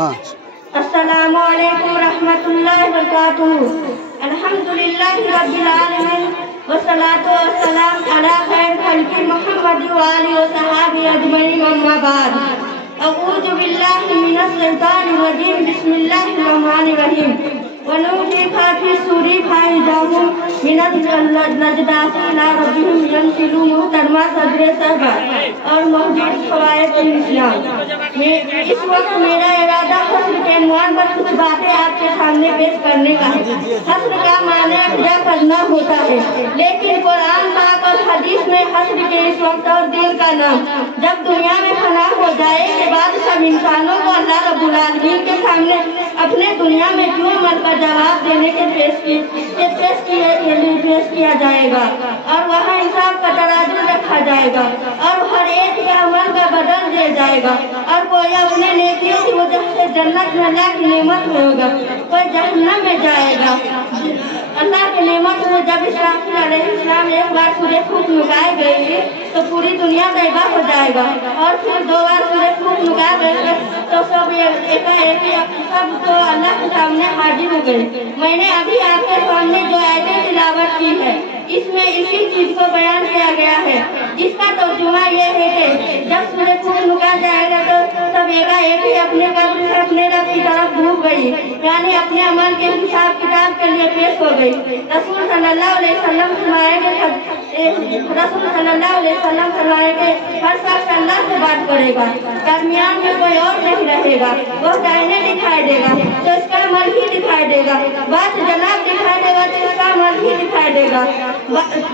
ہاں السلام علیکم ورحمۃ اللہ وبرکاتہ. الحمدللہ رب العالمین والصلاة والسلام علی خیر خلق محمد وآلہ وصحبہ اجمعین اما بعد. اعوذ باللہ من الشیطان الرجیم بسم اللہ الرحمن الرحیم. ونفخ فی الصور فإذا هم من الأجداث إلى ربهم ينسلون. محترمہ صدر صاحبہ اور موجود فوائد اسلام، اس وقت میرا ارادہ حسن کے عنوان پر کچھ باتیں آپ کے سامنے پیش کرنے کا ہے. حسن کا معنی اقتدا کرنا ہوتا ہے، لیکن قرآن پاک اور حدیث میں حسن کے اس وقت اور دن کا نام جب دنیا میں فنا ہو جائے کے بعد سب انسانوں کو اللہ رب العالمین کے سامنے اپنے دنیا میں کیوں عمل کا جواب دینے کے پیش کیا جائے گا، اور وہاں انصاف کا ترازو رکھا جائے گا، اور ہر ایک کے عمل کا بدل دیا جائے گا، اور کوئی اپنے نیکیوں کی وجہ سے جنت میں اللہ کی نعمت میں ہوگا، کوئی جہنم میں جائے گا. اللہ کی نعمت میں جب اسرافیل علیہ السلام ایک بار سورہ پھونک نکائے گئی تو پوری دنیا طیبہ ہو جائے گا، اور پھر دو بار سورہ پھونک نکائے گئے تو سب سب تو اللہ کے سامنے حاضر ہو گئے. میں نے ابھی آپ کے سامنے جو آیتیں تلاوت کی ہے اس میں اسی چیز کو بیان کیا گیا ہے. اس کا ترجمہ یہ ہے کہ جب سورہ پھونک نکال جائے گا تو سب ایک ہی اپنے قبر سے اپنے رب کی طرف ڈوب گئی، یعنی اپنے عمل کے حساب کتاب کے لیے پیش ہو گئی. رسول صلی اللہ علیہ وسلم فرمائے کہ ہر شخص اللہ سے بات کرے گا، درمیان میں کوئی اور نہیں رہے گا. وہ دائنے دکھائی دے گا تو اس کا عمل ہی دکھائی دے گا، بات جناب دکھائی دے گا تو اس کا عمل ہی دکھائی دے گا،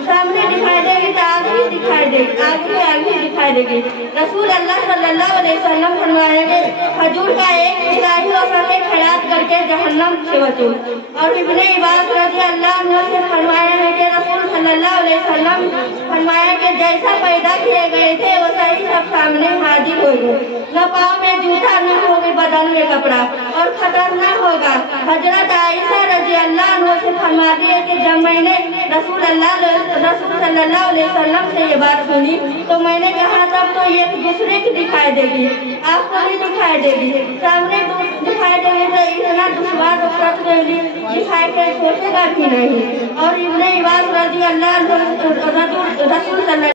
سامنے دکھائی دے گی تو آگے ہی دکھائی دے گی، آگے دکھائی دے گی. رسول اللہ صلی اللہ علیہ وسلم فرمائے کہ حضور کا ایک الہی و سخت خیرات کر کے جہنم سے بچو. اور ابن عباس رضی اللہ عنہ سے فرمایا ہے کہ رسول صلی اللہ علیہ وسلم فرمایا کہ جیسا پیدا کیے گئے تھے ویسا ہی سب سامنے حاضر ہو گئے. نہ پاؤں میں جوتا نہ ہوگی، بدن میں کپڑا، اور خطر نہ ہوگا. حضرت عائشہ رضی اللہ عنہ سے فرماتی ہے کہ جب میں نے رسول صلی اللہ علیہ وسلم سے یہ بات سنی تو میں نے کہا تب تو یہ دوسرے کی دکھائی دے گی، آپ کو بھی دکھائی دے گی. سامنے دکھائی دے گی تو اتنا دشوار دکھائی کے سوچے گا بھی نہیں. اور ابن عباس رضی اللہ عنہ رسول صلی